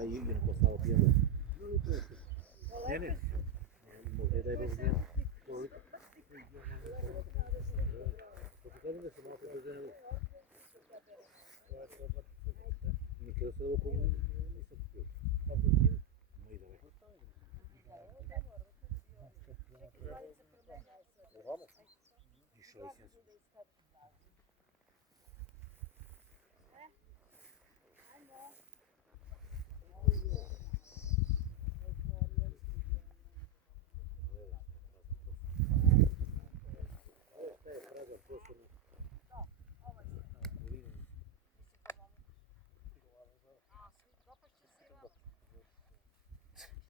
aí eu não posso dar o piano. Ne. Možda da je rozumijem. Pokazam da se malo prebrzo. Nikada se ovo komu nisam kupio. Kako je čini? Moji da je. Išao je